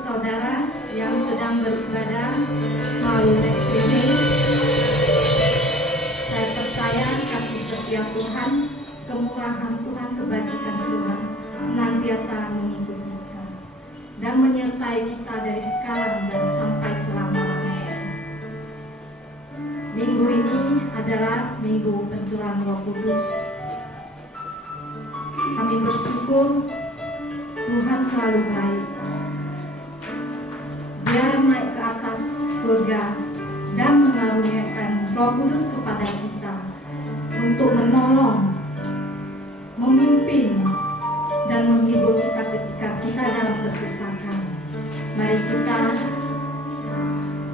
saudara yang sedang beribadah melalui live streaming. Saya percaya kasih setia Tuhan, kemurahan Tuhan, kebajikan Tuhan senantiasa mengikuti kita dan menyertai kita dari sekarang dan sampai selama-lamanya. Minggu ini adalah minggu pencurahan Roh Kudus. Kami bersyukur Tuhan selalu baik. Dia naik ke atas surga dan mengaruniakan Roh Kudus kepada kita untuk menolong, memimpin, dan menghibur kita ketika kita dalam kesesatan. Mari kita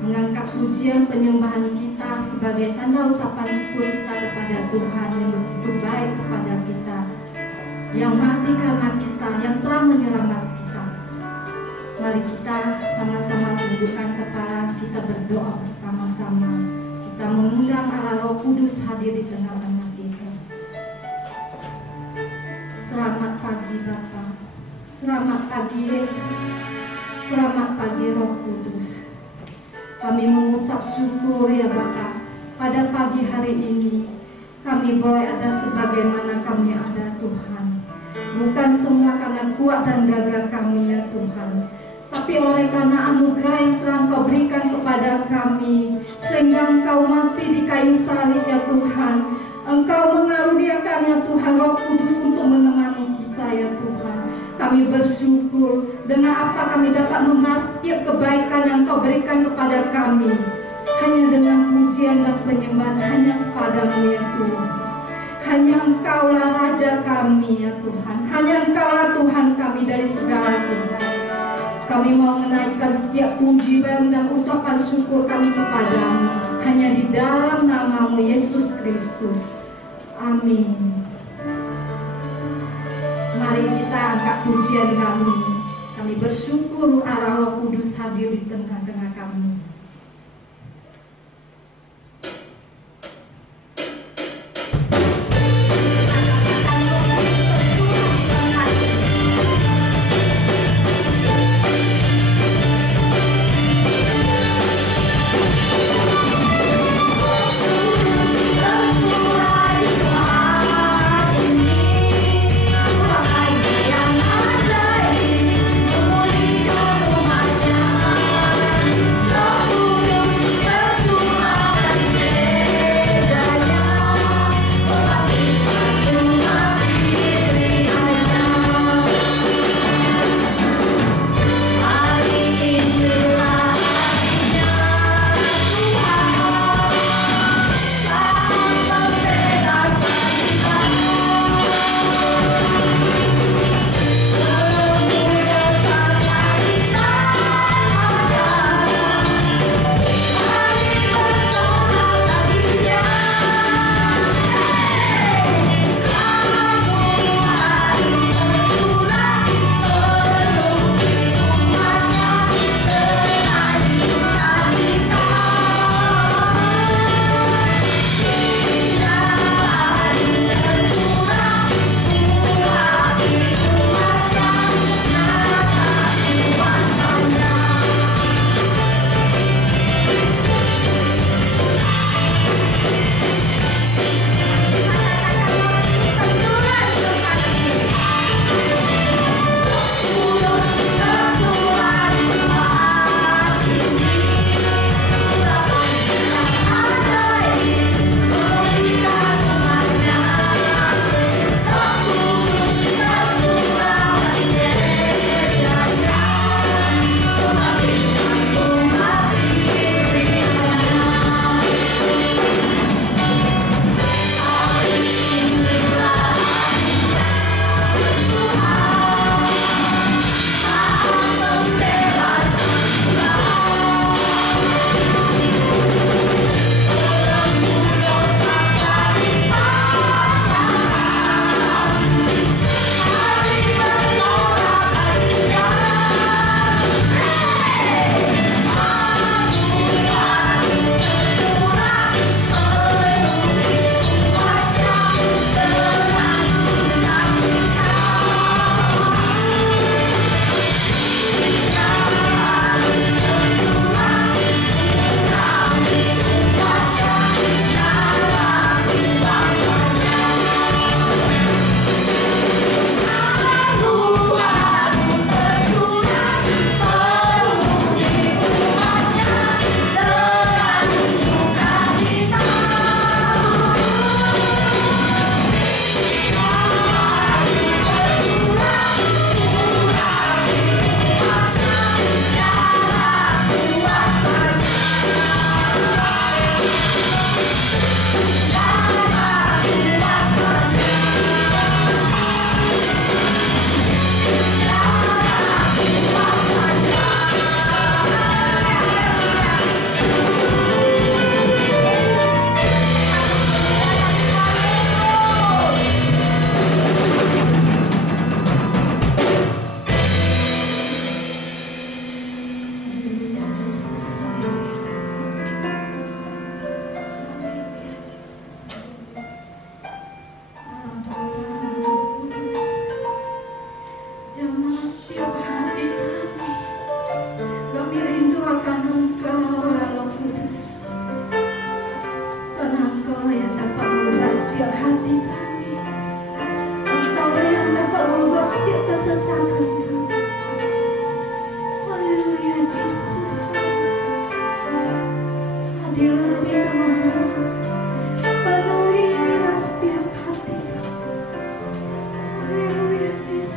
mengangkat pujian penyembahan kita sebagai tanda ucapan syukur kita kepada Tuhan yang begitu baik kepada kita, yang mati karena kita, yang telah menyelamatkan kita. Mari kita sama-sama tundukkan kepala, kita berdoa bersama-sama. Kita mengundang Allah Roh Kudus hadir di tengah-tengah kita. Selamat pagi Bapa, selamat pagi Yesus, selamat pagi Roh Kudus. Kami mengucap syukur ya Bapa, pada pagi hari ini kami boleh ada sebagaimana kami ada Tuhan. Bukan semua karena kuat dan gagah kami ya Tuhan, tapi oleh karena anugerah yang telah Engkau berikan kepada kami, sehingga Engkau mati di kayu salib ya Tuhan. Engkau mengaruniakan ya Tuhan Roh Kudus untuk menemani kita ya Tuhan. Kami bersyukur dengan apa kami dapat membalas setiap kebaikan yang Engkau berikan kepada kami. Hanya dengan pujian dan penyembahan hanya kepadamu ya Tuhan. Hanya Engkaulah Raja kami ya Tuhan. Hanya Engkaulah Tuhan kami dari segala Tuhan. Kami mau menaikkan setiap pujian dan ucapan syukur kami kepadamu hanya di dalam namamu Yesus Kristus. Amin. Mari kita angkat pujian kami. Kami bersyukur Allah Roh Kudus hadir di tengah-tengah kami. Ajaib, memulihkan umatnya. setiap kesesakan kami. Haleluya Yesus. Hadirlah di tengah-tengah, penuhilah setiap hati kami. Haleluya Yesus.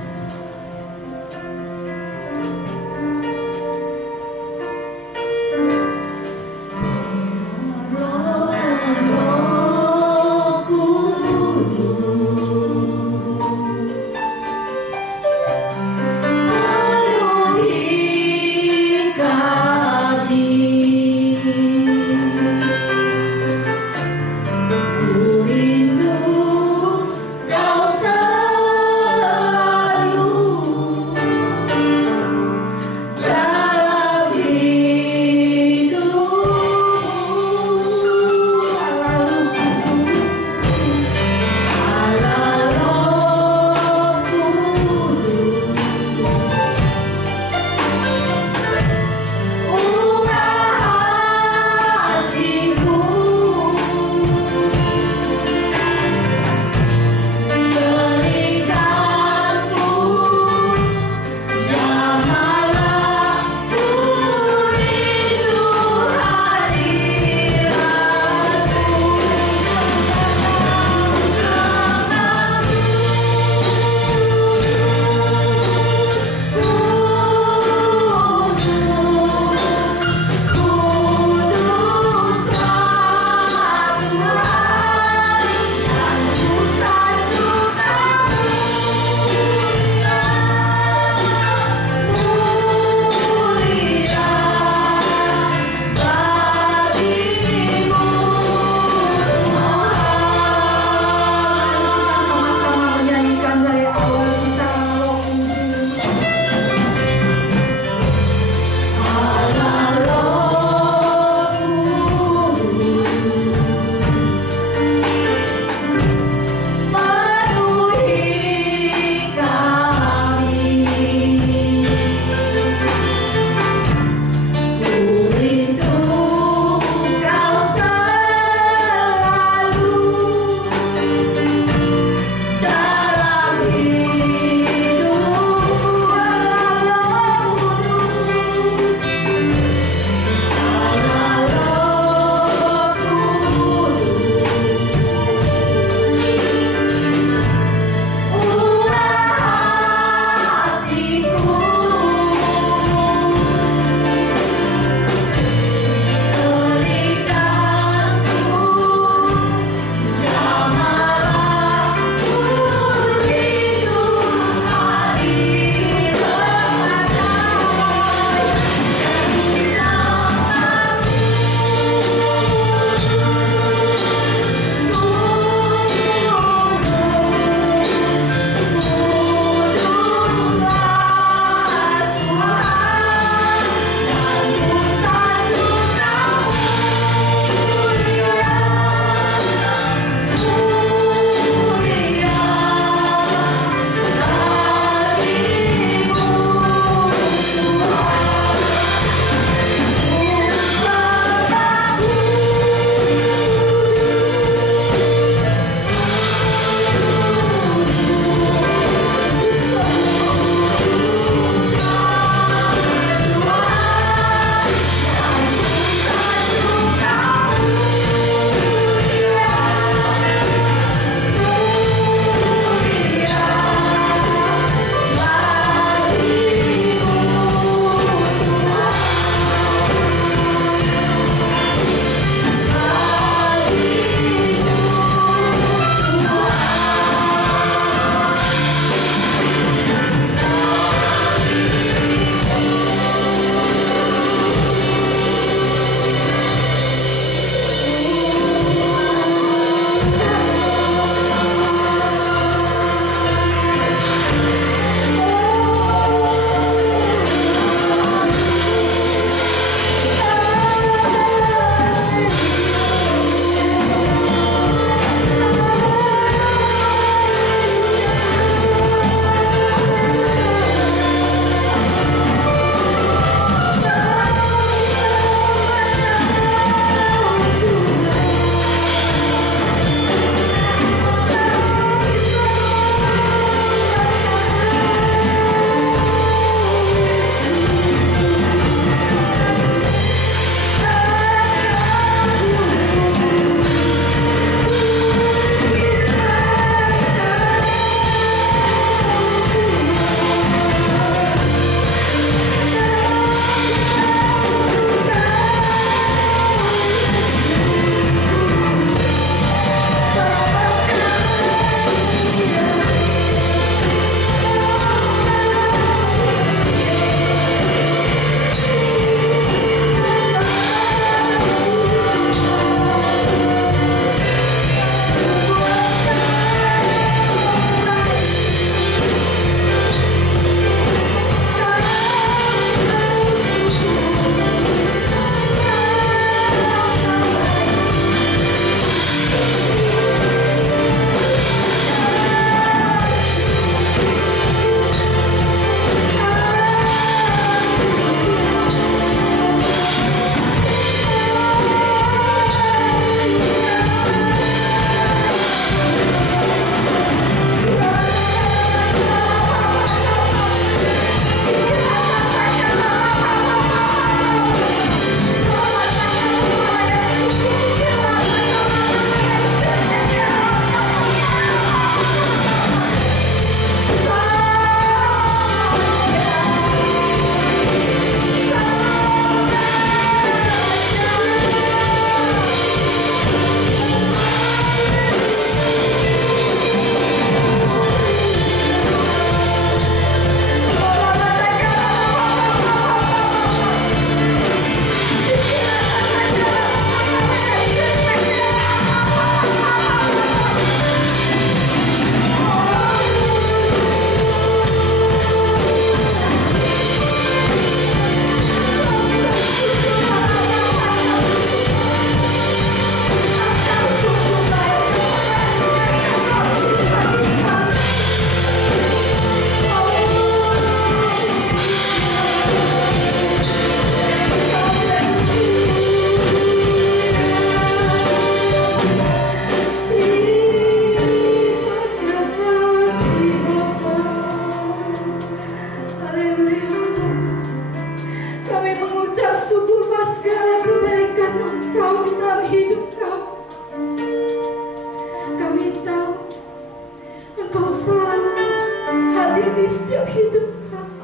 hadir di setiap hidup kami.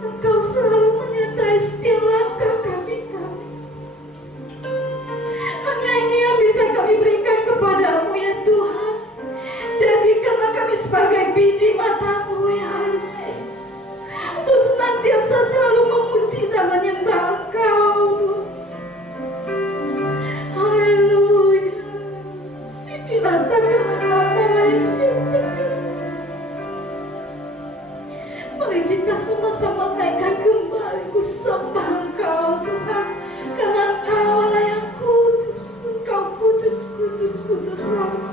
Engkau selalu menyertai setiap langkah kaki kami. Hanya ini yang bisa kami berikan kepadamu ya Tuhan. Jadikanlah kami sebagai biji mata-Mu ya Yesus, untuk senantiasa selalu memuji dan menyembah Engkau. Haleluya. Mari kita sama-sama naikkan kembali, ku sembah Engkau Tuhan, karena Engkau Allah yang kudus. Engkau kudus, kudus, kudus Allah.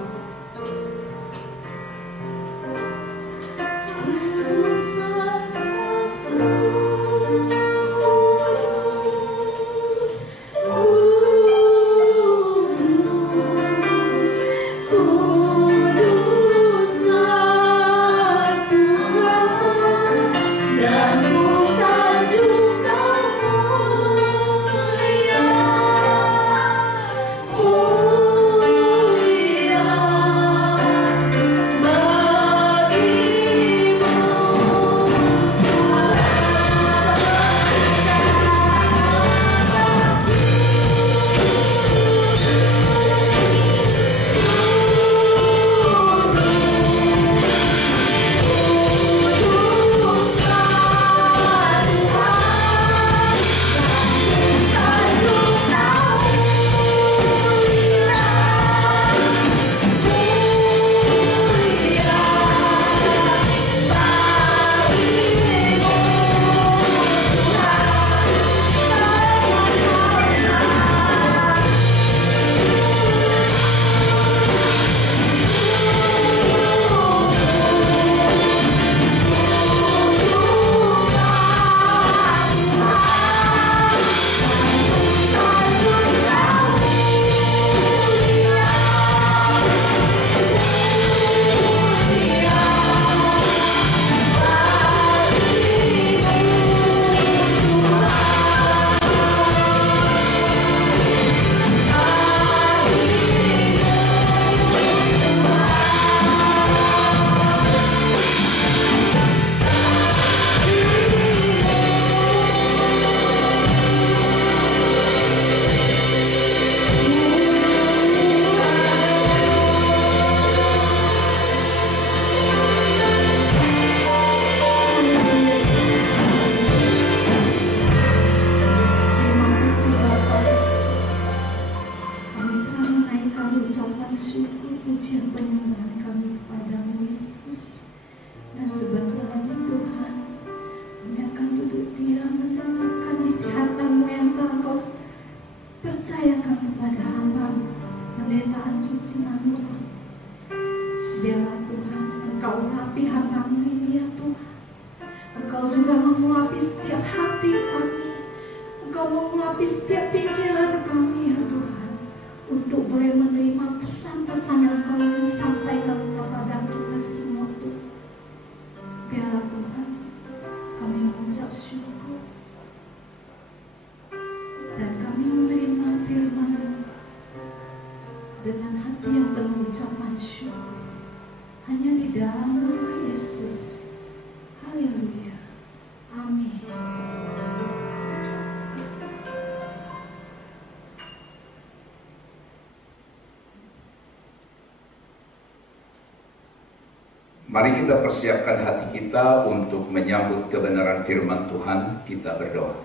Mari kita persiapkan hati kita untuk menyambut kebenaran firman Tuhan. Kita berdoa.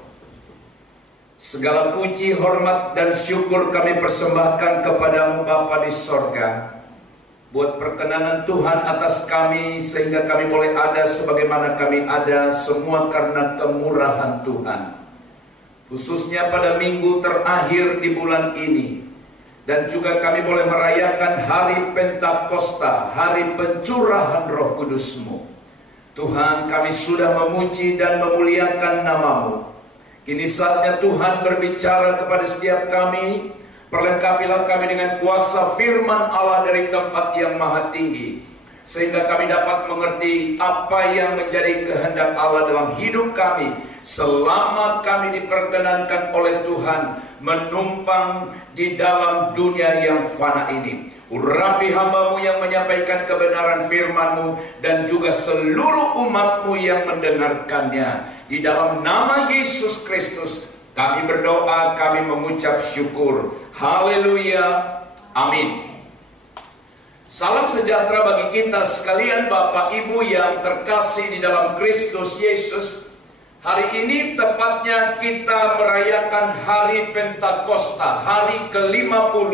Segala puji, hormat, dan syukur kami persembahkan kepadamu Bapa di sorga, buat perkenanan Tuhan atas kami, sehingga kami boleh ada sebagaimana kami ada, semua karena kemurahan Tuhan. Khususnya pada minggu terakhir di bulan ini, dan juga kami boleh merayakan hari Pentakosta, hari pencurahan Roh Kudus-Mu. Tuhan, kami sudah memuji dan memuliakan nama-Mu. Kini saatnya Tuhan berbicara kepada setiap kami. Perlengkapilah kami dengan kuasa firman Allah dari tempat yang maha tinggi, sehingga kami dapat mengerti apa yang menjadi kehendak Allah dalam hidup kami selama kami diperkenankan oleh Tuhan menumpang di dalam dunia yang fana ini. Urapi hamba-Mu yang menyampaikan kebenaran firman-Mu dan juga seluruh umat-Mu yang mendengarkannya. Di dalam nama Yesus Kristus kami berdoa, kami mengucap syukur. Haleluya. Amin. Salam sejahtera bagi kita sekalian, Bapak Ibu yang terkasih di dalam Kristus Yesus. Hari ini tepatnya kita merayakan hari Pentakosta, hari ke-50,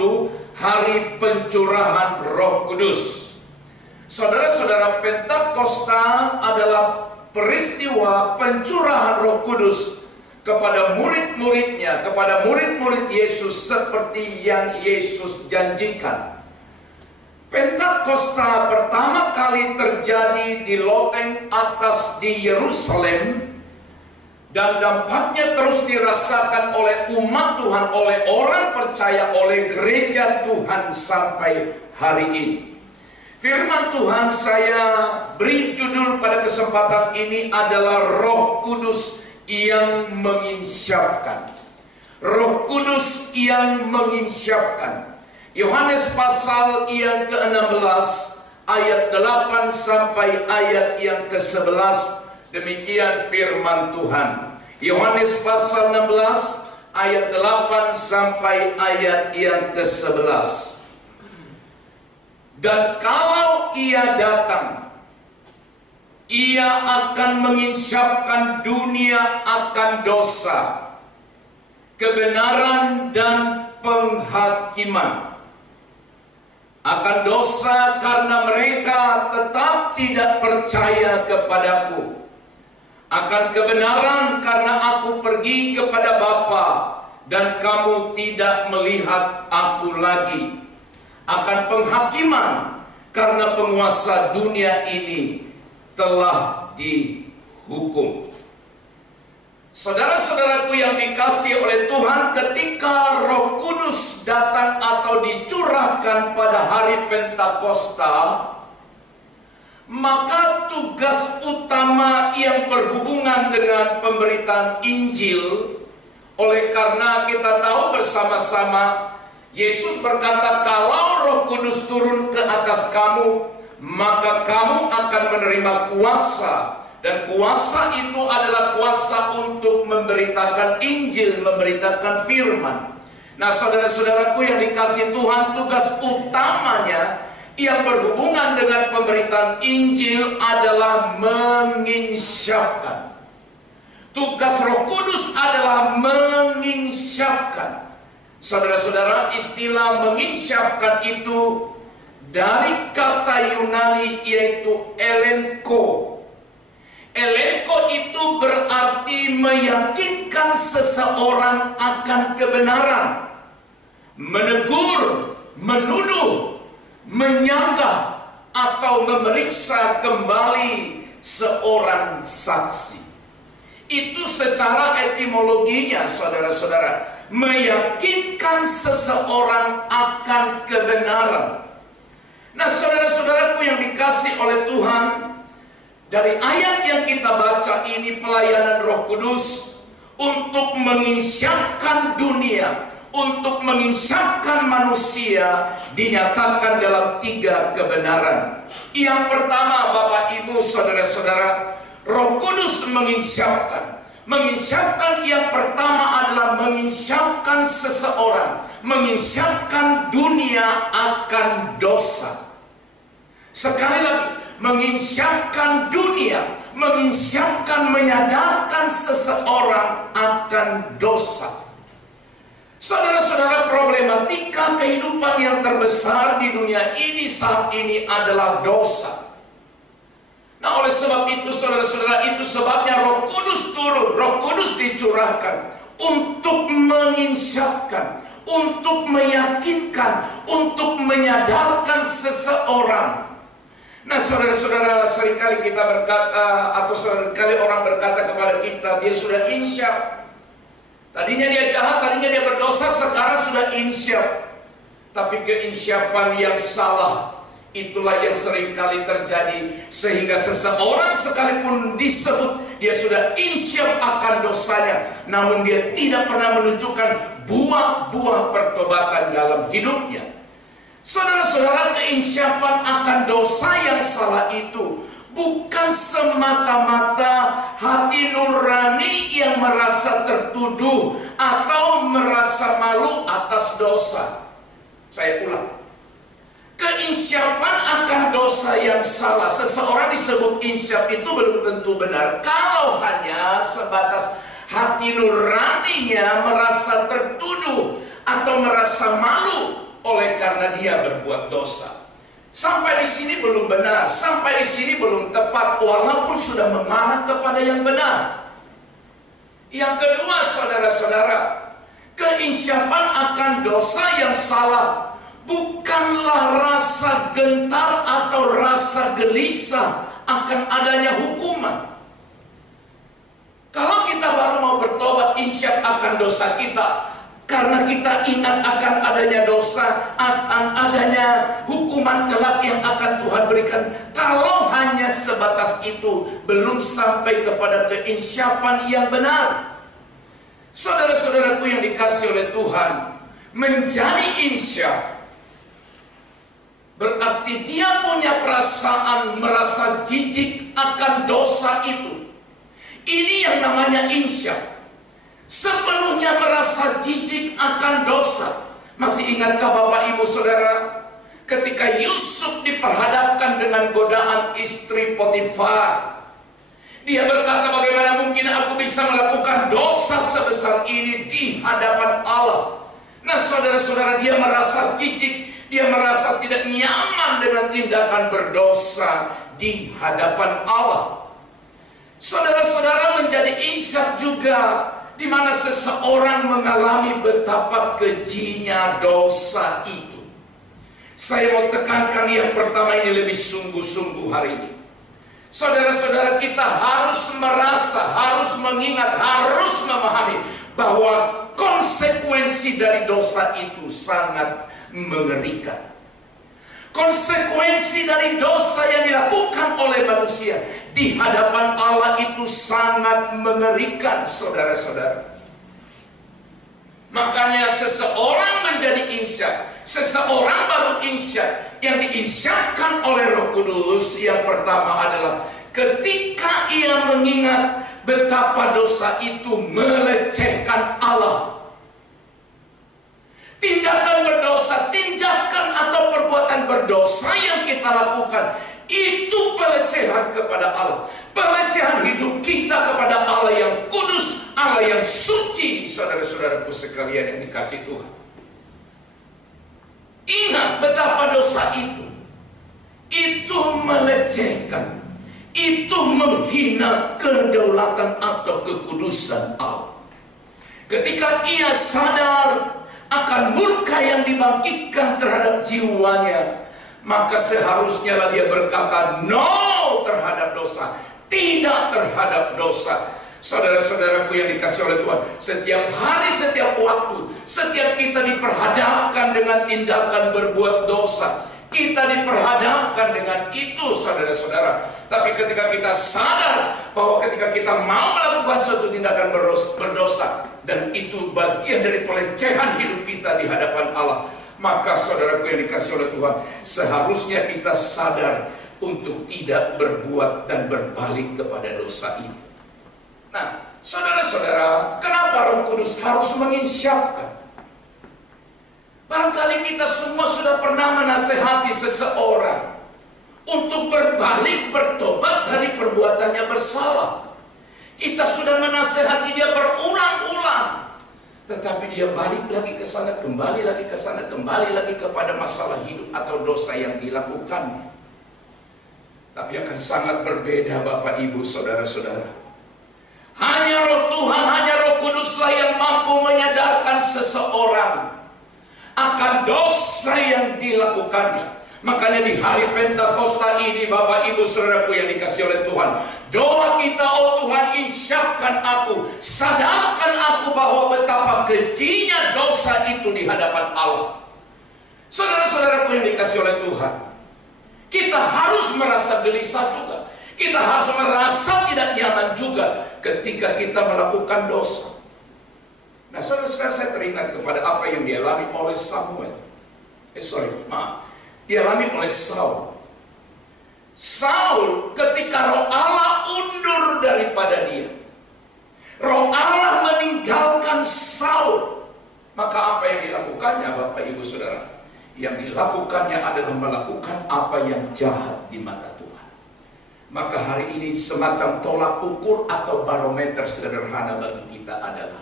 hari pencurahan Roh Kudus. Saudara-saudara, Pentakosta adalah peristiwa pencurahan Roh Kudus kepada murid-muridnya, kepada murid-murid Yesus seperti yang Yesus janjikan. Pentakosta pertama kali terjadi di loteng atas di Yerusalem, dan dampaknya terus dirasakan oleh umat Tuhan, oleh orang percaya, oleh gereja Tuhan sampai hari ini. Firman Tuhan saya beri judul pada kesempatan ini adalah Roh Kudus yang menginsyafkan. Roh Kudus yang menginsyafkan. Yohanes pasal yang ke-16 ayat 8 sampai ayat yang ke-11, demikian firman Tuhan. Yohanes pasal 16 ayat 8 sampai ayat yang ke-11. Dan kalau Ia datang, Ia akan menginsyafkan dunia akan dosa, kebenaran dan penghakiman. Akan dosa karena mereka tetap tidak percaya kepadaku. Akan kebenaran karena aku pergi kepada Bapa dan kamu tidak melihat aku lagi. Akan penghakiman karena penguasa dunia ini telah dihukum. Saudara-saudaraku yang dikasihi oleh Tuhan, ketika Roh Kudus datang atau dicurahkan pada hari Pentakosta, maka tugas utama yang berhubungan dengan pemberitaan Injil, oleh karena kita tahu bersama-sama, Yesus berkata, kalau Roh Kudus turun ke atas kamu, maka kamu akan menerima kuasa. Dan kuasa itu adalah kuasa untuk memberitakan Injil, memberitakan firman. Nah, saudara-saudaraku yang dikasihi Tuhan, tugas utamanya yang berhubungan dengan pemberitaan Injil adalah menginsyafkan. Tugas Roh Kudus adalah menginsyafkan. Saudara-saudara, istilah menginsyafkan itu dari kata Yunani yaitu elenko. Elenko itu berarti meyakinkan seseorang akan kebenaran, menegur, menuduh, menyanggah, atau memeriksa kembali seorang saksi. Itu secara etimologinya, saudara-saudara, meyakinkan seseorang akan kebenaran. Nah, saudara-saudaraku yang dikasihi oleh Tuhan, dari ayat yang kita baca ini pelayanan Roh Kudus untuk menginsyafkan dunia, untuk menginsyafkan manusia dinyatakan dalam 3 kebenaran. Yang pertama, Bapak Ibu saudara-saudara, Roh Kudus menginsyafkan. Menginsyafkan yang pertama adalah menginsyafkan seseorang, menginsyafkan dunia akan dosa. Sekali lagi, menginsyafkan dunia, menginsyafkan, menyadarkan seseorang akan dosa. Saudara-saudara, problematika kehidupan yang terbesar di dunia ini saat ini adalah dosa. Nah, oleh sebab itu, saudara-saudara, itu sebabnya Roh Kudus turun, Roh Kudus dicurahkan untuk menginsyafkan, untuk meyakinkan, untuk menyadarkan seseorang. Nah, saudara-saudara, seringkali kita berkata, atau seringkali orang berkata kepada kita, dia sudah insyaf. Tadinya dia jahat, tadinya dia berdosa, sekarang sudah insyaf. Tapi keinsyapan yang salah, Itulah yang seringkali terjadi, sehingga seseorang sekalipun disebut dia sudah insyaf akan dosanya, namun dia tidak pernah menunjukkan buah-buah pertobatan dalam hidupnya. Saudara-saudara, keinsyapan akan dosa yang salah itu bukan semata-mata hati nurani yang merasa tertuduh atau merasa malu atas dosa. Saya ulang. Keinsyapan akan dosa yang salah, seseorang disebut insyaf itu belum tentu benar kalau hanya sebatas hati nuraninya merasa tertuduh atau merasa malu oleh karena dia berbuat dosa. Sampai di sini belum benar, sampai di sini belum tepat, walaupun sudah mengarah kepada yang benar. Yang kedua, saudara-saudara, keinsyapan akan dosa yang salah bukanlah rasa gentar atau rasa gelisah akan adanya hukuman. Kalau kita baru mau bertobat, insyaf akan dosa kita, karena kita ingat akan adanya dosa, akan adanya hukuman kelak yang akan Tuhan berikan. Kalau hanya sebatas itu, belum sampai kepada keinsyapan yang benar. Saudara-saudaraku yang dikasihi oleh Tuhan, menjadi insyaf berarti dia punya perasaan merasa jijik akan dosa itu. Ini yang namanya insyaf. Sepenuhnya merasa jijik akan dosa. Masih ingatkah Bapak Ibu Saudara, ketika Yusuf diperhadapkan dengan godaan istri Potifar, dia berkata, bagaimana mungkin aku bisa melakukan dosa sebesar ini di hadapan Allah. Nah saudara-saudara, dia merasa jijik, dia merasa tidak nyaman dengan tindakan berdosa di hadapan Allah. Saudara-saudara, menjadi insyaf juga di mana seseorang mengalami betapa kejinya dosa itu. Saya mau tekankan yang pertama ini lebih sungguh-sungguh hari ini. Saudara-saudara, kita harus merasa, harus mengingat, harus memahami bahwa konsekuensi dari dosa itu sangat mengerikan. Konsekuensi dari dosa yang dilakukan oleh manusia di hadapan Allah itu sangat mengerikan, saudara-saudara. Makanya seseorang menjadi insyaf, seseorang baru insyaf, yang diinsyafkan oleh Roh Kudus yang pertama adalah ketika ia mengingat betapa dosa itu melecehkan Allah. Tindakan berdosa, tindakan atau perbuatan berdosa yang kita lakukan itu pelecehan kepada Allah, pelecehan hidup kita kepada Allah yang kudus, Allah yang suci. Saudara-saudaraku sekalian yang dikasihi Tuhan, ingat betapa dosa itu melecehkan, itu menghina kedaulatan atau kekudusan Allah. Ketika ia sadar akan murka yang dibangkitkan terhadap jiwanya, maka seharusnya dia berkata no terhadap dosa, tidak terhadap dosa. Saudara-saudaraku yang dikasihi oleh Tuhan, setiap hari, setiap waktu, setiap kita diperhadapkan dengan tindakan berbuat dosa, kita diperhadapkan dengan itu, saudara-saudara. Tapi ketika kita sadar bahwa ketika kita mau melakukan suatu tindakan berdosa, dan itu bagian dari pelecehan hidup kita di hadapan Allah, maka saudaraku yang dikasihi oleh Tuhan, seharusnya kita sadar untuk tidak berbuat dan berbalik kepada dosa itu. Nah, saudara-saudara, kenapa Roh Kudus harus menginsyafkan? Barangkali kita semua sudah pernah menasehati seseorang untuk berbalik, bertobat dari perbuatannya bersalah. Kita sudah menasehati dia berulang-ulang, tetapi dia balik lagi ke sana, kembali lagi ke sana, kembali lagi kepada masalah hidup atau dosa yang dilakukannya. Tapi akan sangat berbeda Bapak Ibu Saudara-saudara. Hanya Roh Tuhan, hanya Roh Kuduslah yang mampu menyadarkan seseorang akan dosa yang dilakukannya. Makanya di hari Pentakosta ini, Bapak Ibu Saudaraku yang dikasihi oleh Tuhan, doa kita, oh Tuhan, insyafkan aku, sadarkan aku bahwa betapa kejinya dosa itu di hadapan Allah. Saudara-saudaraku yang dikasihi oleh Tuhan, Kita harus merasa gelisah juga. Kita harus merasa tidak nyaman juga ketika kita melakukan dosa. Nah, saudara-saudara, saya teringat kepada apa yang dialami oleh dialami oleh Saul. Saul ketika Roh Allah undur daripada dia, Roh Allah meninggalkan Saul, maka apa yang dilakukannya, Bapak Ibu Saudara? Yang dilakukannya adalah melakukan apa yang jahat di mata Tuhan. Maka hari ini semacam tolak ukur atau barometer sederhana bagi kita adalah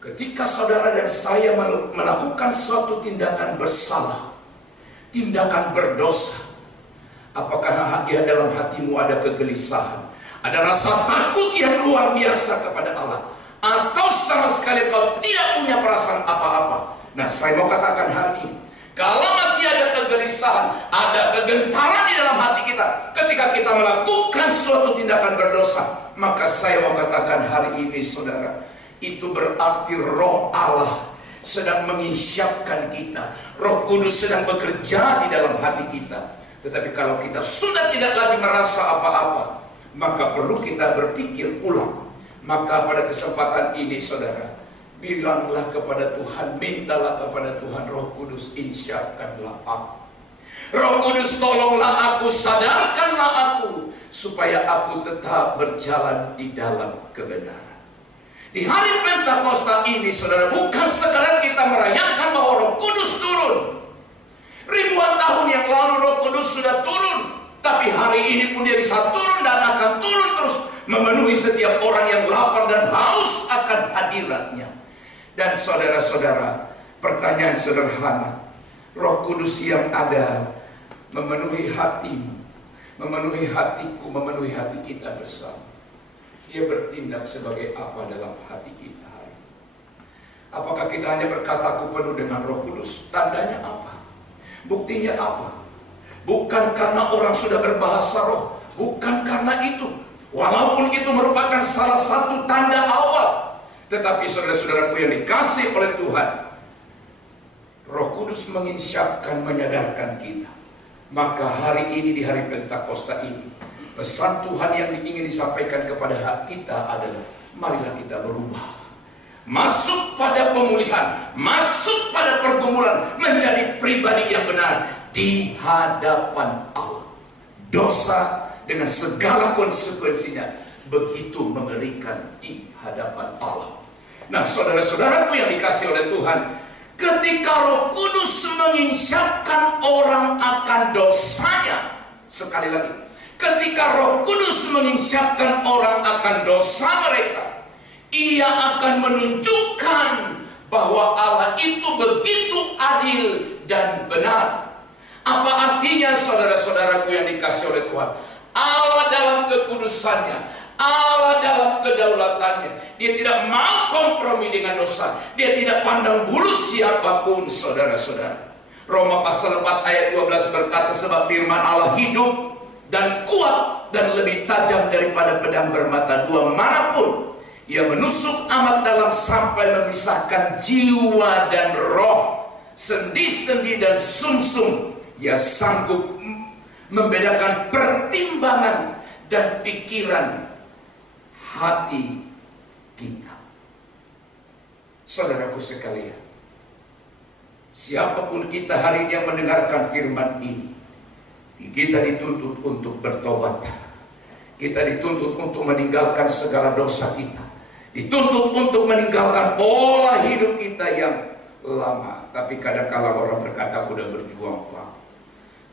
ketika saudara dan saya melakukan suatu tindakan bersalah, tindakan berdosa, apakah di dalam hatimu ada kegelisahan, ada rasa takut yang luar biasa kepada Allah, atau sama sekali kau tidak punya perasaan apa-apa? Nah, saya mau katakan hari ini, kalau masih ada kegelisahan, ada kegentaran di dalam hati kita ketika kita melakukan suatu tindakan berdosa, maka saya mau katakan hari ini, saudara, itu berarti Roh Allah sedang menginsyapkan kita. Roh Kudus sedang bekerja di dalam hati kita. Tetapi kalau kita sudah tidak lagi merasa apa-apa, maka perlu kita berpikir ulang. Maka pada kesempatan ini, saudara, bilanglah kepada Tuhan, mintalah kepada Tuhan, Roh Kudus insyapkanlah aku. Roh Kudus tolonglah aku, sadarkanlah aku, supaya aku tetap berjalan di dalam kebenaran. Di hari Pentakosta ini, saudara, bukan sekadar kita merayakan bahwa Roh Kudus turun. Ribuan tahun yang lalu Roh Kudus sudah turun, tapi hari ini pun dia bisa turun dan akan turun terus memenuhi setiap orang yang lapar dan haus akan hadiratnya. Dan saudara-saudara, pertanyaan sederhana, Roh Kudus yang ada memenuhi hatimu, memenuhi hatiku, memenuhi hati kita bersama. Dia bertindak sebagai apa dalam hati kita hari ini? Apakah kita hanya berkata aku penuh dengan Roh Kudus? Tandanya apa? Buktinya apa? Bukan karena orang sudah berbahasa roh, bukan karena itu. Walaupun itu merupakan salah satu tanda awal, tetapi saudara-saudaraku yang dikasih oleh Tuhan, Roh Kudus menginsyapkan, menyadarkan kita. Maka hari ini, di hari Pentakosta ini, pesan Tuhan yang ingin disampaikan kepada hati kita adalah, marilah kita berubah. Masuk pada pemulihan, masuk pada pergumulan, menjadi pribadi yang benar di hadapan Allah. Dosa dengan segala konsekuensinya begitu mengerikan di hadapan Allah. Nah, saudara-saudaraku yang dikasih oleh Tuhan, ketika Roh Kudus menginsyapkan orang akan dosanya, sekali lagi, ketika Roh Kudus menginsyapkan orang akan dosa mereka, Ia akan menunjukkan bahwa Allah itu begitu adil dan benar. Apa artinya, saudara-saudaraku yang dikasih oleh Tuhan? Allah dalam kekudusannya, Allah dalam kedaulatannya, Dia tidak mau kompromi dengan dosa. Dia tidak pandang bulu siapapun, saudara-saudara. Roma pasal 4 ayat 12 berkata, sebab firman Allah hidup dan kuat dan lebih tajam daripada pedang bermata dua manapun. Ia menusuk amat dalam sampai memisahkan jiwa dan roh, sendi-sendi dan sumsum. Ia sanggup membedakan pertimbangan dan pikiran hati kita. Saudaraku sekalian, siapapun kita hari ini yang mendengarkan firman ini, kita dituntut untuk bertobat. Kita dituntut untuk meninggalkan segala dosa kita. Dituntut untuk meninggalkan pola hidup kita yang lama. Tapi kadang-kala orang berkata, aku sudah berjuang, Pak,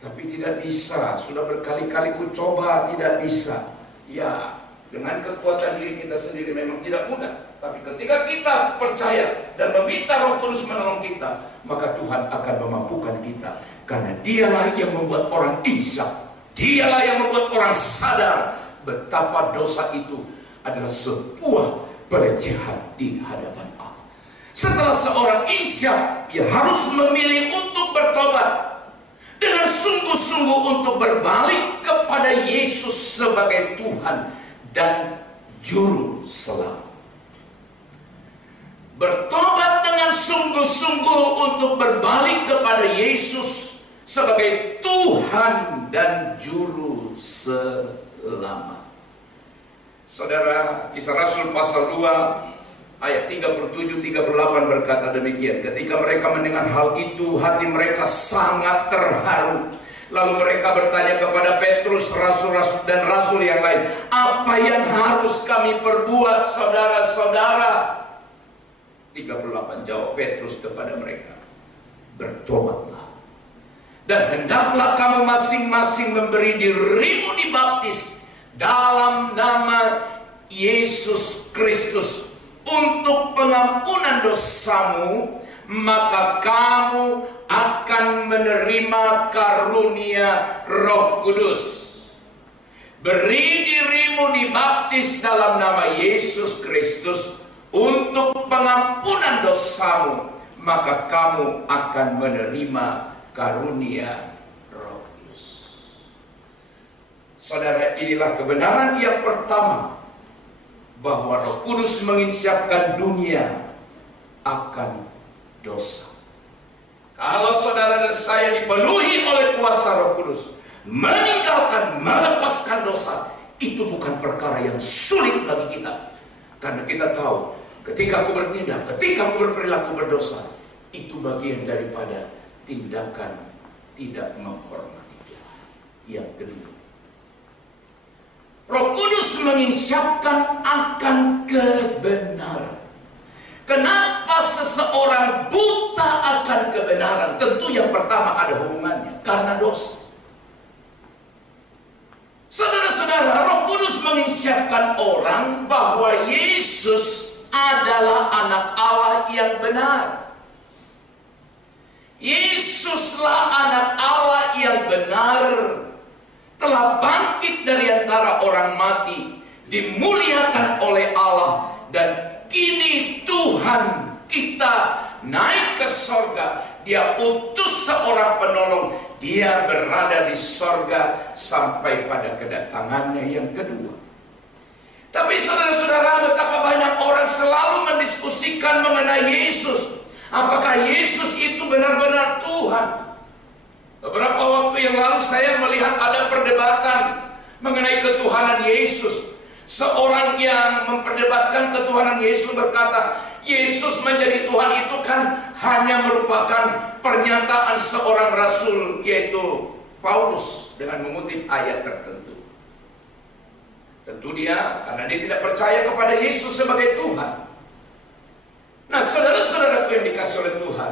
tapi tidak bisa. Sudah berkali-kali ku coba, tidak bisa. Ya, dengan kekuatan diri kita sendiri memang tidak mudah. Tapi ketika kita percaya dan meminta Roh Kudus menolong kita, maka Tuhan akan memampukan kita. Karena Dialah yang membuat orang insyaf. Dialah yang membuat orang sadar betapa dosa itu adalah sebuah pelecehan di hadapan Allah. Setelah seorang insyaf, ia harus memilih untuk bertobat dengan sungguh-sungguh untuk berbalik kepada Yesus sebagai Tuhan dan Juru Selamat. Bertobat dengan sungguh-sungguh untuk berbalik kepada Yesus sebagai Tuhan dan Juru Selamat. Saudara, Kisah Rasul pasal 2 ayat 37-38 berkata demikian. Ketika mereka mendengar hal itu, hati mereka sangat terharu. Lalu mereka bertanya kepada Petrus, rasul-rasul dan rasul yang lain, apa yang harus kami perbuat, saudara-saudara? 38 jawab Petrus kepada mereka, bertobatlah, dan hendaklah kamu masing-masing memberi dirimu dibaptis dalam nama Yesus Kristus untuk pengampunan dosamu, maka kamu akan menerima karunia Roh Kudus. Beri dirimu dibaptis dalam nama Yesus Kristus untuk pengampunan dosamu, maka kamu akan menerima karunia Roh Kudus. Saudara, inilah kebenaran yang pertama, bahwa Roh Kudus menginsyafkan dunia akan dosa. Kalau saudara dan saya dipenuhi oleh kuasa Roh Kudus, meninggalkan, melepaskan dosa, itu bukan perkara yang sulit bagi kita. Karena kita tahu, ketika aku bertindak, ketika aku berperilaku berdosa, itu bagian daripada tindakan tidak menghormati Tuhan. Yang kedua, Roh Kudus menginsyafkan akan kebenaran. Kenapa seseorang buta akan kebenaran? Tentu yang pertama ada hubungannya, karena dosa. Saudara-saudara, Roh Kudus menginsyafkan orang bahwa Yesus adalah anak Allah yang benar. Yesuslah anak Allah yang benar, telah bangkit dari antara orang mati, dimuliakan oleh Allah, dan kini Tuhan kita naik ke sorga. Dia utus seorang penolong, dia berada di sorga sampai pada kedatangannya yang kedua. Tapi saudara-saudara, betapa banyak orang selalu mendiskusikan mengenai Yesus. Apakah Yesus itu benar-benar Tuhan? Beberapa waktu yang lalu saya melihat ada perdebatan mengenai ketuhanan Yesus. Seorang yang memperdebatkan ketuhanan Yesus berkata, Yesus menjadi Tuhan itu kan hanya merupakan pernyataan seorang rasul, yaitu Paulus, dengan mengutip ayat tertentu. Tentu dia, karena dia tidak percaya kepada Yesus sebagai Tuhan. Nah, saudara-saudaraku yang dikasih oleh Tuhan,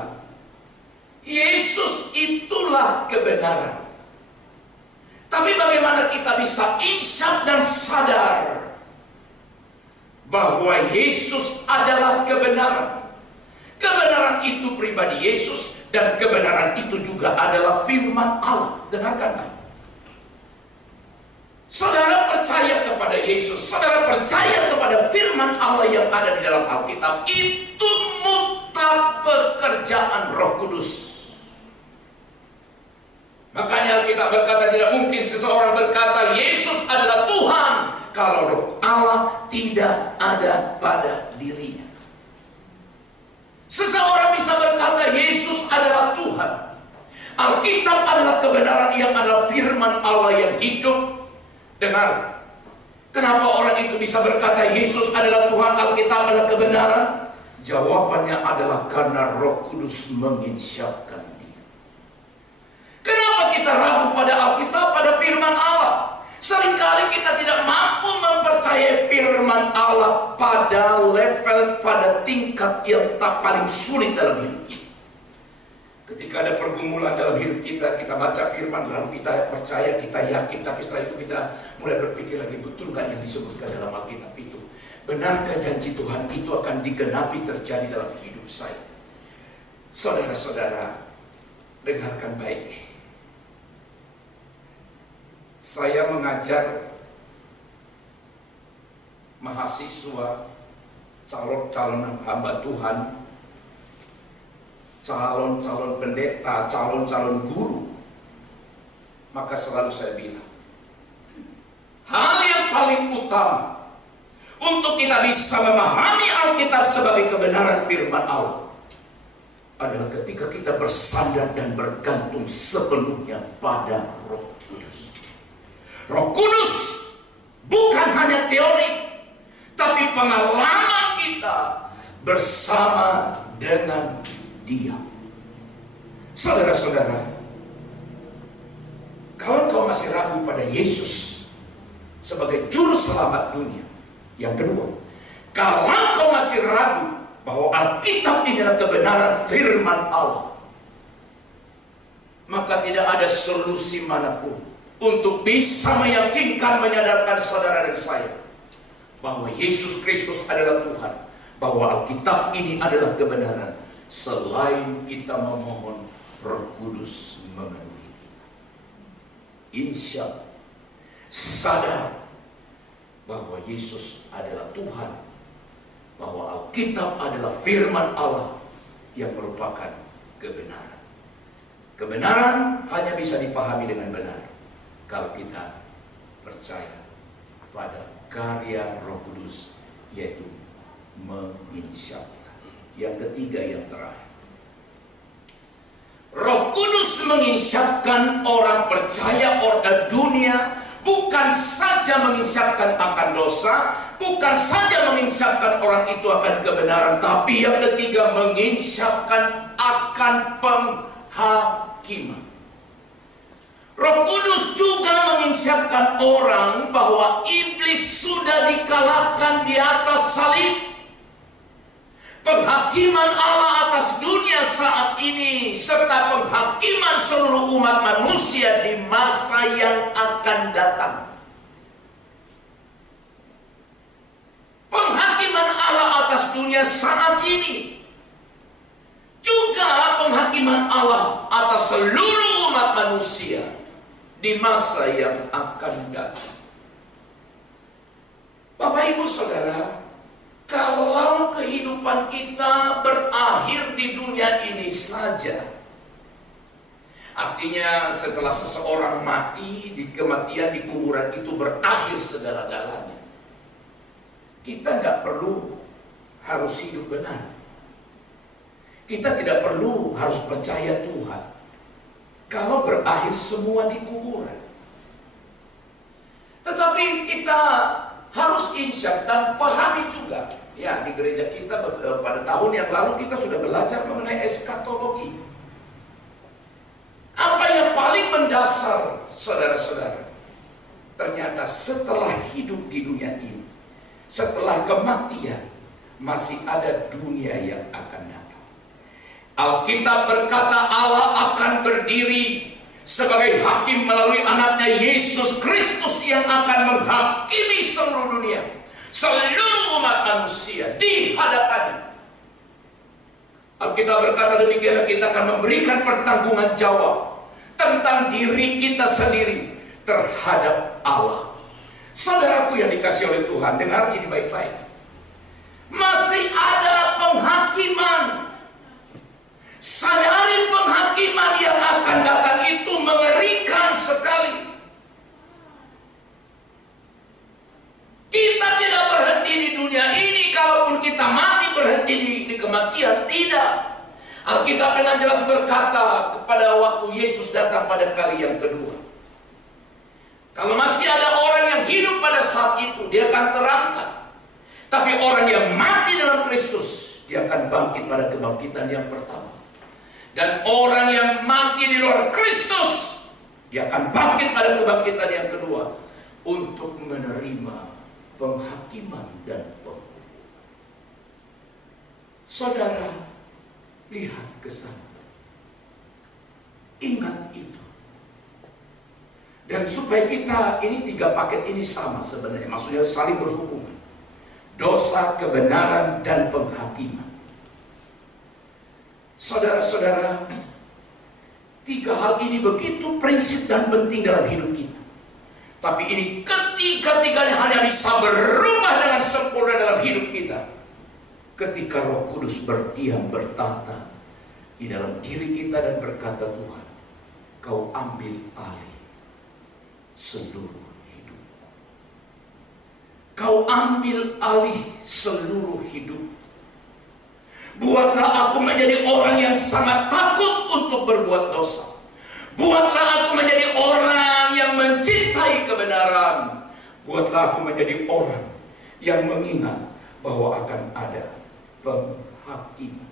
Yesus itulah kebenaran. Tapi bagaimana kita bisa insyaf dan sadar bahwa Yesus adalah kebenaran? Kebenaran itu pribadi Yesus, dan kebenaran itu juga adalah firman Allah. Dengarkan baik. Saudara percaya kepada Yesus, saudara percaya kepada firman Allah yang ada di dalam Alkitab, itu mutlak pekerjaan Roh Kudus. Makanya Alkitab berkata tidak mungkin seseorang berkata Yesus adalah Tuhan kalau Roh Allah tidak ada pada dirinya. Seseorang bisa berkata Yesus adalah Tuhan. Alkitab adalah kebenaran yang adalah firman Allah yang hidup. Dengar, kenapa orang itu bisa berkata Yesus adalah Tuhan, Alkitab adalah kebenaran? Jawabannya adalah karena Roh Kudus menginsyafkan dia. Kenapa kita ragu pada Alkitab, pada firman Allah? Seringkali kita tidak mampu mempercayai firman Allah pada level, pada tingkat yang tak paling sulit dalam hidup kita. Ketika ada pergumulan dalam hidup kita, kita baca firman, lalu kita percaya, kita yakin, tapi setelah itu kita mulai berpikir lagi, betul nggak yang disebutkan dalam Alkitab itu? Benarkah janji Tuhan itu akan digenapi terjadi dalam hidup saya? Saudara-saudara, dengarkan baik. Saya mengajar mahasiswa, calon-calon hamba Tuhan, calon-calon pendeta, calon-calon guru. Maka selalu saya bilang, hal yang paling utama untuk kita bisa memahami Alkitab sebagai kebenaran firman Allah adalah ketika kita bersandar dan bergantung sepenuhnya pada Roh Kudus. Roh Kudus bukan hanya teori, tapi pengalaman kita bersama dengan Dia. Saudara-saudara, kalau kau masih ragu pada Yesus sebagai juru selamat dunia, yang kedua, kalau kau masih ragu bahwa Alkitab ini adalah kebenaran firman Allah, maka tidak ada solusi manapun untuk bisa meyakinkan, menyadarkan saudara dan saya bahwa Yesus Kristus adalah Tuhan, bahwa Alkitab ini adalah kebenaran, selain kita memohon Roh Kudus memenuhi kita. Insya Allah sadar bahwa Yesus adalah Tuhan, bahwa Alkitab adalah firman Allah yang merupakan kebenaran. Kebenaran hanya bisa dipahami dengan benar kalau kita percaya pada karya Roh Kudus, yaitu menginsyafatkan. Yang ketiga, yang terakhir, Roh Kudus menginsyafatkan orang percaya, orang dunia, bukan saja menginsyafatkan akan dosa, bukan saja menginsyafatkan orang itu akan kebenaran, tapi yang ketiga menginsyafatkan akan penghakiman. Roh Kudus juga menginsyafatkan orang bahwa iblis sudah dikalahkan di atas salib. Penghakiman Allah atas dunia saat ini, serta penghakiman seluruh umat manusia di masa yang akan datang. Penghakiman Allah atas dunia saat ini, juga penghakiman Allah atas seluruh umat manusia di masa yang akan datang. Bapak, Ibu, Saudara, kalau kehidupan kita berakhir di dunia ini saja, artinya setelah seseorang mati, di kematian di kuburan itu berakhir segala-galanya, kita tidak perlu harus hidup benar. Kita tidak perlu harus percaya Tuhan kalau berakhir semua di kuburan. Tetapi kita harus insyaf dan pahami juga. Ya, di gereja kita pada tahun yang lalu kita sudah belajar mengenai eskatologi. Apa yang paling mendasar, saudara-saudara? Ternyata setelah hidup di dunia ini, setelah kematian, masih ada dunia yang akan datang. Alkitab berkata Allah akan berdiri sebagai hakim melalui anaknya Yesus Kristus yang akan menghakimi seluruh dunia, seluruh umat manusia di hadapannya. Alkitab berkata demikian, kita akan memberikan pertanggungan jawab tentang diri kita sendiri terhadap Allah. Saudaraku yang dikasihi oleh Tuhan, dengar ini baik-baik. Masih ada penghakiman. Sadari penghakiman yang akan datang itu mengerikan sekali. Kita tidak berhenti di dunia ini. Kalaupun kita mati berhenti di kematian, tidak. Alkitab dengan jelas berkata kepada waktu Yesus datang pada kali yang kedua, kalau masih ada orang yang hidup pada saat itu, dia akan terangkat. Tapi orang yang mati dalam Kristus, dia akan bangkit pada kebangkitan yang pertama. Dan orang yang mati di luar Kristus, dia akan bangkit pada kebangkitan yang kedua untuk menerima penghakiman dan penghukuman. Saudara, lihat ke sana. Ingat itu. Dan supaya kita, ini tiga paket ini sama sebenarnya, maksudnya saling berhubungan. Dosa, kebenaran, dan penghakiman. Saudara-saudara, tiga hal ini begitu prinsip dan penting dalam hidup kita. Tapi ini ketiga-tiganya hanya bisa berubah dengan sempurna dalam hidup kita ketika Roh Kudus berdiam, bertata di dalam diri kita dan berkata, Tuhan, Kau ambil alih seluruh hidupku. Kau ambil alih seluruh hidup. Buatlah aku menjadi orang yang sangat takut untuk berbuat dosa. Buatlah aku menjadi orang yang mencintai kebenaran. Buatlah aku menjadi orang yang mengingat bahwa akan ada penghakiman.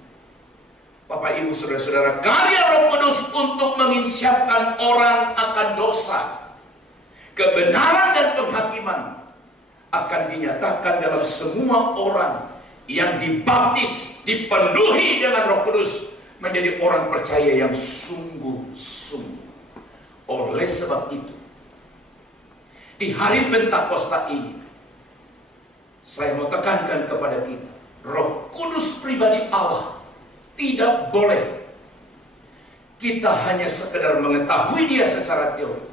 Bapak, Ibu, Saudara-saudara, karya Roh Kudus untuk menginsyafkan orang akan dosa, kebenaran dan penghakiman akan dinyatakan dalam semua orang yang dibaptis, dipenuhi dengan Roh Kudus, menjadi orang percaya yang sungguh-sungguh. Oleh sebab itu, di hari Pentakosta ini, saya mau tekankan kepada kita, Roh Kudus pribadi Allah tidak boleh kita hanya sekedar mengetahui dia secara teori,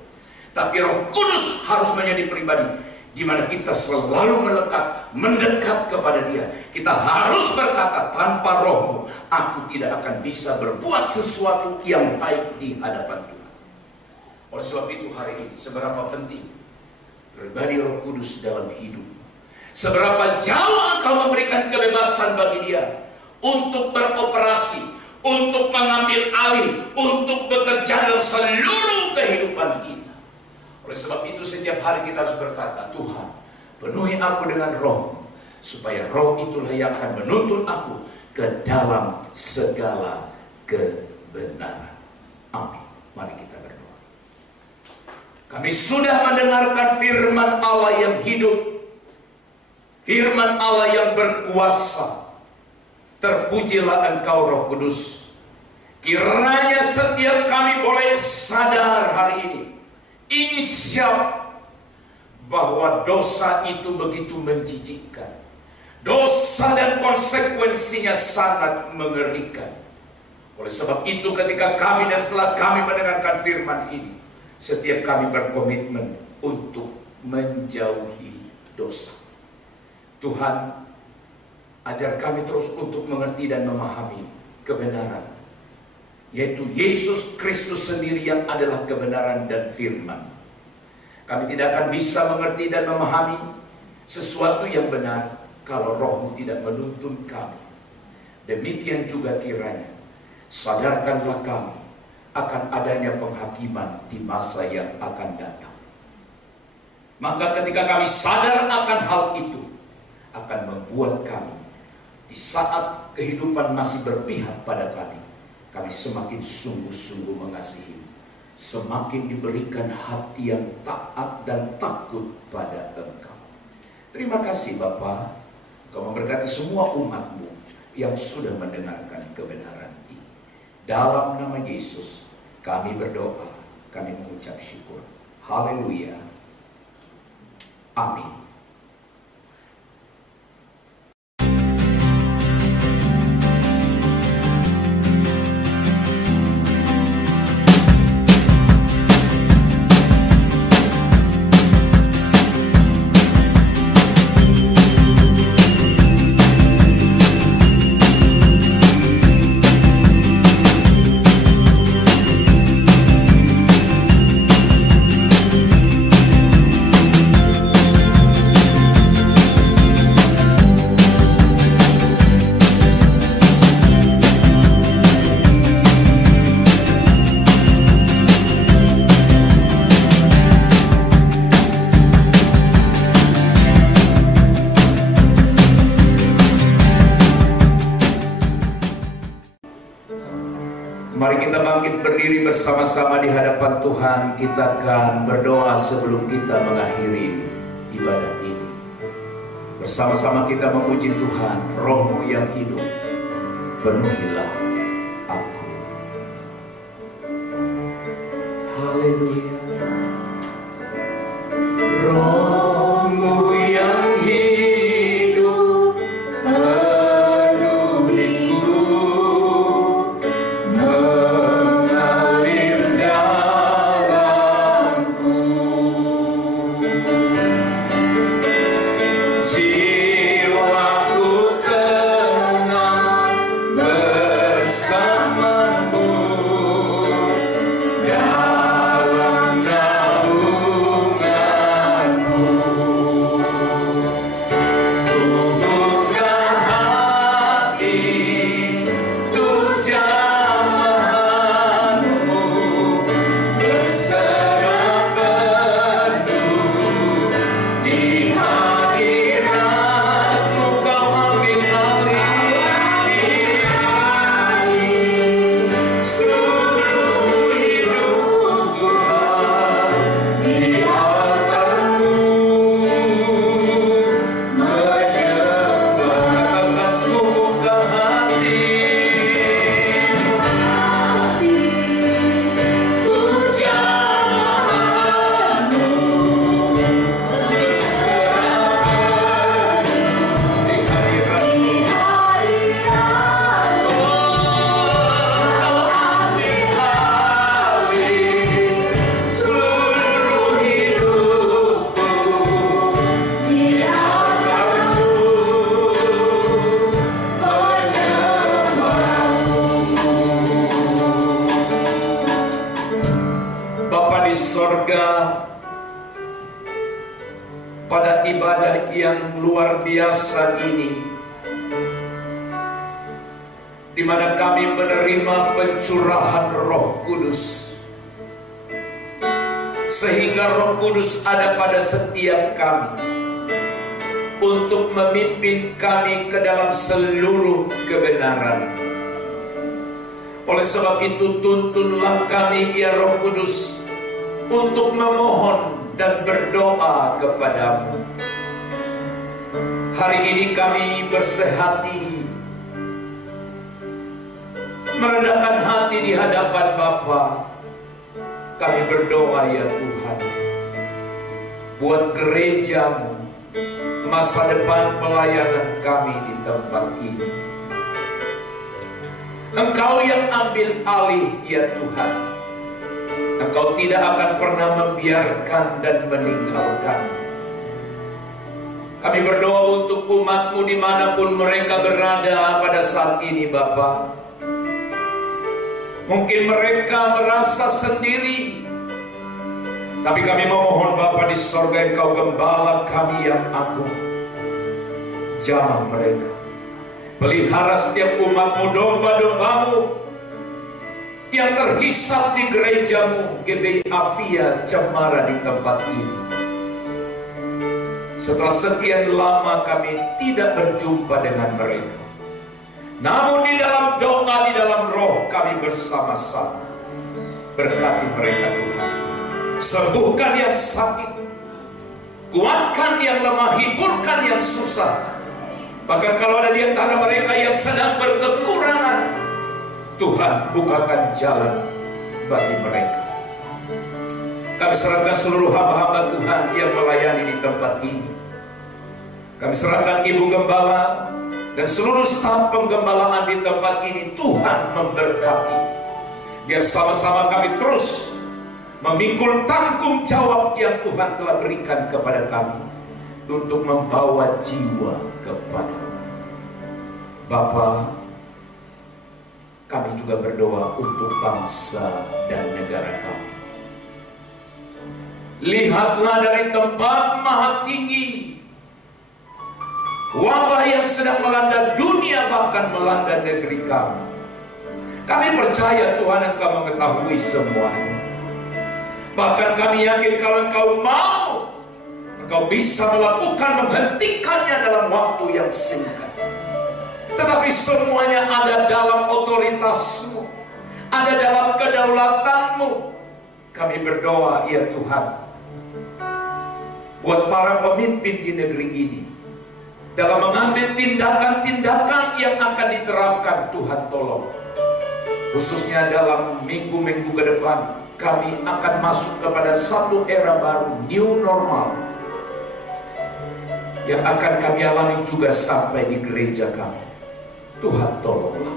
tapi Roh Kudus harus menjadi pribadi di mana kita selalu melekat, mendekat kepada dia. Kita harus berkata, tanpa Roh-Mu aku tidak akan bisa berbuat sesuatu yang baik di hadapan Tuhan. Oleh sebab itu hari ini, seberapa penting pribadi Roh Kudus dalam hidup, seberapa jauh engkau memberikan kebebasan bagi dia untuk beroperasi, untuk mengambil alih, untuk bekerja dalam seluruh kehidupan kita. Oleh sebab itu setiap hari kita harus berkata, Tuhan, penuhi aku dengan Roh, supaya Roh itulah yang akan menuntun aku ke dalam segala kebenaran. Amin. Mari kita berdoa. Kami sudah mendengarkan firman Allah yang hidup, firman Allah yang berkuasa. Terpujilah Engkau Roh Kudus. Kiranya setiap kami boleh sadar hari ini siap bahwa dosa itu begitu menjijikkan. Dosa dan konsekuensinya sangat mengerikan. Oleh sebab itu ketika kami dan setelah kami mendengarkan firman ini, setiap kami berkomitmen untuk menjauhi dosa. Tuhan, ajar kami terus untuk mengerti dan memahami kebenaran, yaitu Yesus Kristus sendiri yang adalah kebenaran dan firman. Kami tidak akan bisa mengerti dan memahami sesuatu yang benar kalau Roh-Mu tidak menuntun kami. Demikian juga kiranya sadarkanlah kami akan adanya penghakiman di masa yang akan datang. Maka ketika kami sadar akan hal itu, akan membuat kami di saat kehidupan masih berpihak pada kami semakin sungguh-sungguh mengasihi, semakin diberikan hati yang taat dan takut pada Engkau. Terima kasih Bapa, Engkau memberkati semua umat-Mu yang sudah mendengarkan kebenaran ini. Dalam nama Yesus kami berdoa, kami mengucap syukur. Haleluya. Amin. Mari kita bangkit berdiri bersama-sama di hadapan Tuhan. Kita akan berdoa sebelum kita mengakhiri ibadah ini. Bersama-sama kita memuji Tuhan. Roh-Mu yang hidup, penuhilah aku. Haleluya. Roh-Mu yang hidup, penuhiku, mengalir dalamku. Jiwaku tenang bersama-Mu dalam pada ibadah yang luar biasa ini, di mana kami menerima pencurahan Roh Kudus, sehingga Roh Kudus ada pada setiap kami untuk memimpin kami ke dalam seluruh kebenaran. Oleh sebab itu, tuntunlah kami ya Roh Kudus untuk memohon dan berdoa kepadamu. Hari ini kami bersehati, merendahkan hati di hadapan Bapa. Kami berdoa ya Tuhan, buat gerejamu, masa depan pelayanan kami di tempat ini. Engkau yang ambil alih ya Tuhan. Engkau tidak akan pernah membiarkan dan meninggalkan. Kami berdoa untuk umat-Mu dimanapun mereka berada pada saat ini Bapa. Mungkin mereka merasa sendiri, tapi kami memohon Bapa di sorga, Engkau gembala kami yang agung. Jamah mereka, pelihara setiap umat-Mu, domba-domba-Mu yang terhisap di gerejamu, GBI Afia Cemara di tempat ini. Setelah sekian lama kami tidak berjumpa dengan mereka, namun di dalam doa, di dalam roh kami bersama-sama. Berkati mereka Tuhan, sembuhkan yang sakit, kuatkan yang lemah, hiburkan yang susah. Bahkan kalau ada di antara mereka yang sedang berkekurangan, Tuhan bukakan jalan bagi mereka. Kami serahkan seluruh hamba-hamba Tuhan yang melayani di tempat ini. Kami serahkan Ibu Gembala dan seluruh staf penggembalaan di tempat ini. Tuhan memberkati. Biar sama-sama kami terus memikul tanggung jawab yang Tuhan telah berikan kepada kami untuk membawa jiwa kepada Bapa. Kami juga berdoa untuk bangsa dan negara kami. Lihatlah dari tempat maha tinggi, wabah yang sedang melanda dunia, bahkan melanda negeri kami. Kami percaya Tuhan Engkau mengetahui semuanya. Bahkan kami yakin kalau Engkau mau, Engkau bisa melakukan, menghentikannya dalam waktu yang singkat. Tetapi semuanya ada dalam otoritas-Mu, ada dalam kedaulatan-Mu. Kami berdoa ya Tuhan, buat para pemimpin di negeri ini, dalam mengambil tindakan-tindakan yang akan diterapkan. Tuhan tolong, khususnya dalam minggu-minggu ke depan, kami akan masuk kepada satu era baru, new normal, yang akan kami alami juga sampai di gereja kami. Tuhan tolonglah.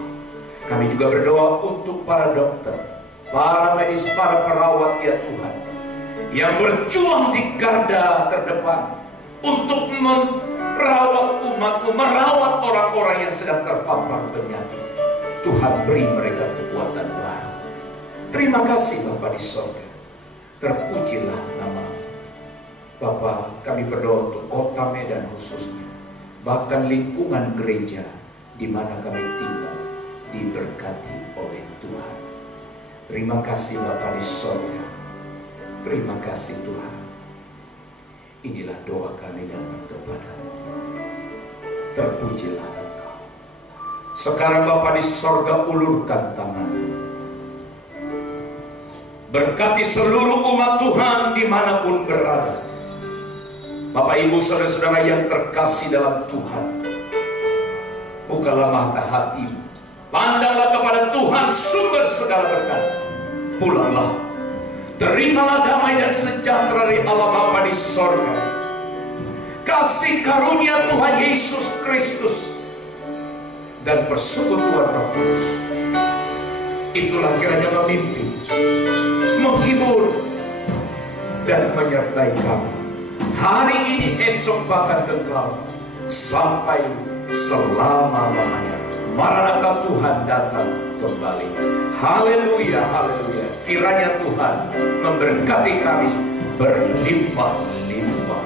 Kami juga berdoa untuk para dokter, para medis, para perawat ya Tuhan, yang berjuang di garda terdepan untuk merawat umat-Mu, merawat orang-orang yang sedang terpapar penyakit. Tuhan beri mereka kekuatan baru. Terima kasih Bapa di sorga. Terpujilah nama-Mu. Bapa, kami berdoa untuk kota Medan khususnya, bahkan lingkungan gereja di mana kami tinggal, diberkati oleh Tuhan. Terima kasih Bapa di sorga. Terima kasih Tuhan. Inilah doa kami datang kepadamu. Terpujilah Engkau. Sekarang Bapa di sorga, ulurkan tangan-Mu. Berkati seluruh umat Tuhan dimanapun berada. Bapak Ibu saudara-saudara yang terkasih dalam Tuhan, bukalah mata hatimu, pandanglah kepada Tuhan sumber segala berkat. Pulanglah, terimalah damai dan sejahtera dari Allah Bapa di sorga, kasih karunia Tuhan Yesus Kristus, dan persekutuan Roh Kudus. Itulah kiranya memimpin, menghibur, dan menyertai kamu hari ini, esok, bahkan kekal, sampai selama-lamanya. Maranatha, Tuhan datang kembali. Haleluya, haleluya. Kiranya Tuhan memberkati kami berlimpah-limpah.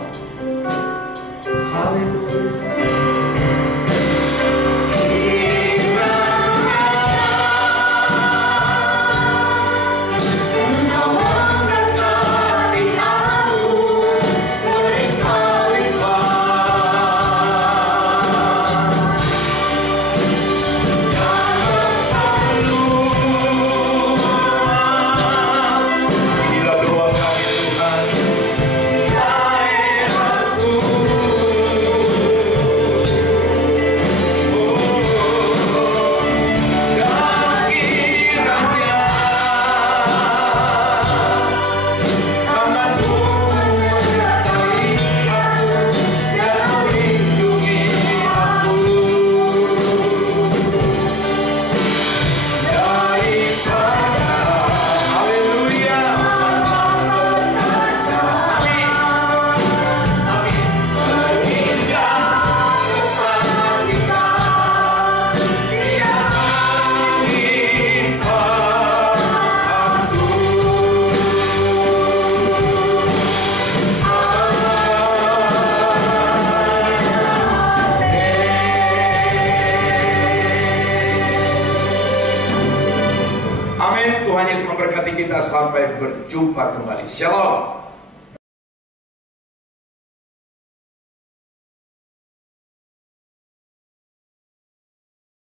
memberkati kita sampai berjumpa kembali. Shalom.